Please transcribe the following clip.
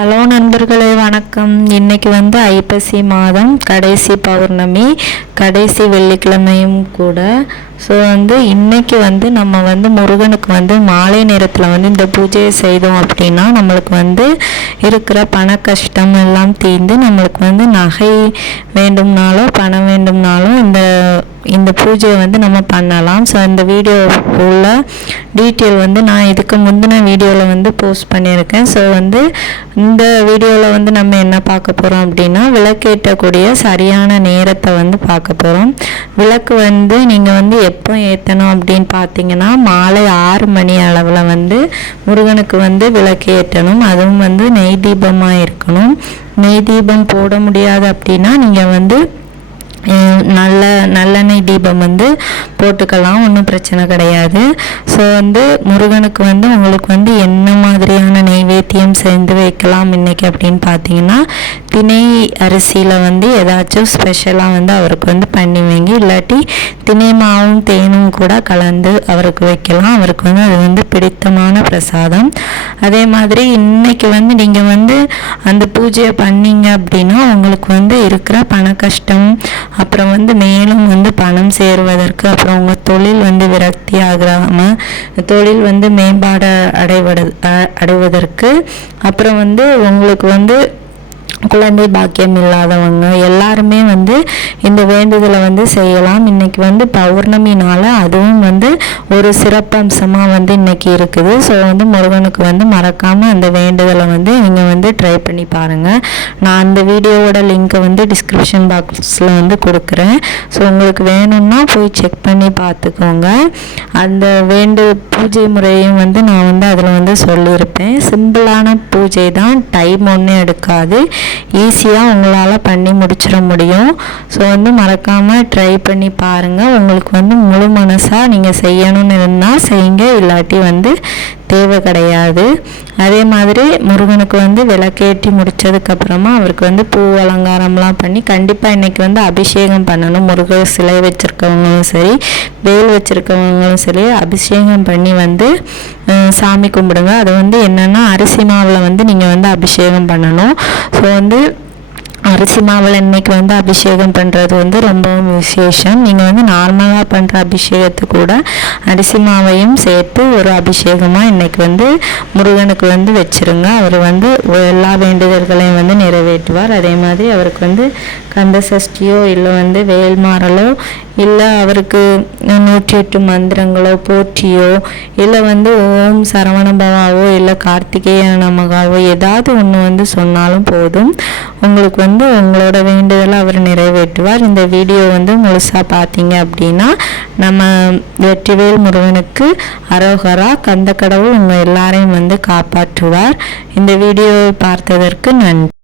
Hello நண்பர்களே, வணக்கம். இன்னைக்கு ஐப்பசி மாதம் கடைசி பௌர்ணமி, கடைசி வெள்ளிக்கிழமையும் கூட. ஸோ இன்னைக்கு நம்ம முருகனுக்கு மாலை நேரத்தில் இந்த பூஜையை செய்தோம் அப்படின்னா நம்மளுக்கு இருக்கிற பண கஷ்டம் எல்லாம் தீர்ந்து நம்மளுக்கு நகை வேண்டும்னாலும் பணம் வேண்டும்னாலும் இந்த பூஜையை நம்ம பண்ணலாம். ஸோ இந்த வீடியோ உள்ள டீட்டெயில் நான் இதுக்கு முந்தின வீடியோவில் போஸ்ட் பண்ணியிருக்கேன். ஸோ இந்த வீடியோவில் நம்ம என்ன பார்க்க போகிறோம் அப்படின்னா, விளக்கேற்றக்கூடிய சரியான நேரத்தை பார்க்க போகிறோம். விளக்கு நீங்கள் எப்போ ஏற்றணும் அப்படின்னு பார்த்தீங்கன்னா, மாலை 6 மணி அளவில் முருகனுக்கு விளக்கு ஏற்றணும். அதுவும் நெய் தீபமாக இருக்கணும். நெய் தீபம் போட முடியாது அப்படின்னா நீங்கள் நல்லெண்ணெய் தீபம் போட்டுக்கலாம், ஒன்றும் பிரச்சனை கிடையாது. ஸோ முருகனுக்கு உங்களுக்கு என்ன மாதிரியான நெய்வேத்தியம் செஞ்சு வைக்கலாம் இன்னைக்கு அப்படின்னு பார்த்தீங்கன்னா, திணை அரிசியில் ஏதாச்சும் ஸ்பெஷலாக அவருக்கு பண்ணி வைங்க. இல்லாட்டி திணை மாவும் தேனும் கூட கலந்து அவருக்கு வைக்கலாம். அவருக்கு அது பிடித்தமான பிரசாதம். அதே மாதிரி இன்னைக்கு நீங்கள் அந்த பூஜையை பண்ணீங்க அப்படின்னா உங்களுக்கு இருக்கிற பண கஷ்டம், அப்புறம் மேலும் பணம் சேருவதற்கு, அப்புறம் உங்கள் தொழில் விரக்தி ஆகாமல் தொழில் மேம்பாடு அடைவதற்கு, அப்புறம் உங்களுக்கு குழந்தை பாக்கியம் இல்லாதவங்க எல்லாருமே இந்த வேண்டுதலை செய்யலாம். இன்னைக்கு பௌர்ணமினால அதுவும் ஒரு சிறப்பம்சமாக இன்னைக்கு இருக்குது. ஸோ முருகனுக்கு மறக்காமல் அந்த வேண்டுதலை நீங்கள் ட்ரை பண்ணி பாருங்கள். நான் அந்த வீடியோவோட லிங்க்கை டிஸ்கிரிப்ஷன் பாக்ஸில் கொடுக்குறேன். ஸோ உங்களுக்கு வேணும்னா போய் செக் பண்ணி பார்த்துக்கோங்க. அந்த பூஜை முறையும் நான் அதில் சொல்லியிருப்பேன். சிம்பிளான பூஜை தான், டைம் ஒன்றும் எடுக்காது, ஈஸியாக உங்களால் பண்ணி முடிச்சிட முடியும். ஸோ மறக்காமல் ட்ரை பண்ணி பாருங்கள். உங்களுக்கு முழு மனசாக நீங்கள் செய்யணும்னு இருந்தால் செய்யுங்க, இல்லாட்டி தேவை கிடையாது. அதே மாதிரி முருகனுக்கு விளக்கேற்றி முடித்ததுக்கப்புறமா அவருக்கு பூ அலங்காரம்லாம் பண்ணி கண்டிப்பாக இன்றைக்கி அபிஷேகம் பண்ணணும். முருகர் சிலை வச்சுருக்கவங்களும் சரி, வேல் வச்சுருக்கவங்களும் சரி, அபிஷேகம் பண்ணி சாமி கும்பிடுங்க. அது என்னென்னா அரிசி மாவில் நீங்கள் அபிஷேகம் பண்ணணும். ஸோ அரிசி மாவில் இன்னைக்கு அபிஷேகம் பண்ணுறது ரொம்பவும் விசேஷம். நீங்கள் நார்மலாக பண்ணுற அபிஷேகத்துக்கு கூட அரிசி மாவையும் சேர்த்து ஒரு அபிஷேகமாக இன்னைக்கு முருகனுக்கு வச்சுருங்க. அவர் எல்லா வேண்டுதல்களையும் நிறைவேற்றுவார். அதே மாதிரி அவருக்கு கந்த சஷ்டியோ இல்லை வேல்மாறலோ இல்லை அவருக்கு 108 மந்திரங்களோ போற்றியோ இல்லை ஓம் சரவணபவாவோ இல்லை கார்த்திகேய நமகாவோ ஏதாவது ஒன்று சொன்னாலும் போதும், உங்களுக்கு உங்களோட வேண்டுதலை அவர் நிறைவேற்றுவார். இந்த வீடியோ முழுசாக பார்த்தீங்க அப்படின்னா நம்ம வெற்றிவேல் முருகனுக்கு அரோகரா. கந்த கடவுள் உங்கள் எல்லாரையும் காப்பாற்றுவார். இந்த வீடியோவை பார்த்ததற்கு நன்றி.